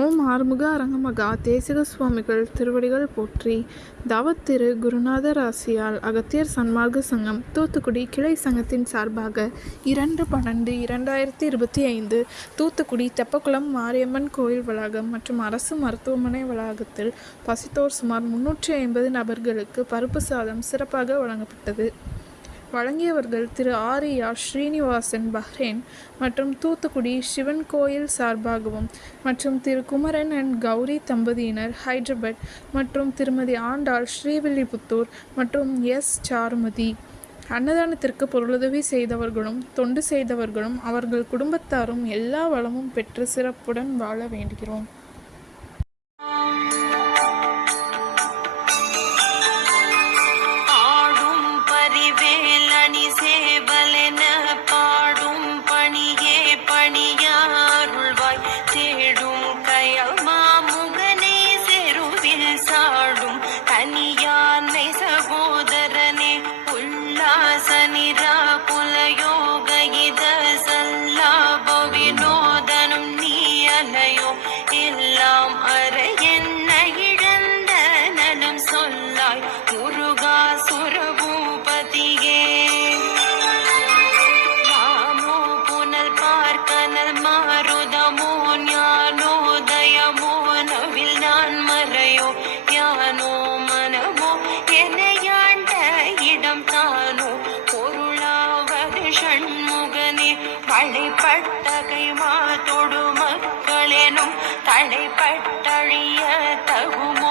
ஓம் ஆறுமுக அரங்கமகா தேசிக சுவாமிகள் திருவடிகள் போற்றி. தவத்திரு குருநாதர் ஆசியால் அகத்தியர் சன்மார்க்க சங்கம் தூத்துக்குடி கிளை சங்கத்தின் சார்பாக 2/12/2025 தூத்துக்குடி தெப்பக்குளம் மாரியம்மன் கோயில் வளாகம் மற்றும் அரசு மருத்துவமனை வளாகத்தில் பசித்தோர் சுமார் 350 நபர்களுக்கு பருப்பு சாதம் சிறப்பாக வழங்கப்பட்டது. வழங்கியவர்கள் திரு ஆரியா ஸ்ரீனிவாசன் பஹ்ரைன் மற்றும் தூத்துக்குடி சிவன் கோயில் சார்பாகவும் மற்றும் திரு குமரன் அண்ட் கௌரி தம்பதியினர் ஹைதராபாத் மற்றும் திருமதி ஆண்டாள் ஸ்ரீவில்லிபுத்தூர் மற்றும் எஸ் சாருமதி. அன்னதானத்திற்கு பொருளுதவி செய்தவர்களும் தொண்டு செய்தவர்களும் அவர்கள் குடும்பத்தாரும் எல்லா வளமும் பெற்று சிறப்புடன் வாழ வேண்டுகிறோம். ஷண்முகனே வழிபட்ட கைமா தொடு மக்களெனும் தடைப்பட்டழிய தகுமோ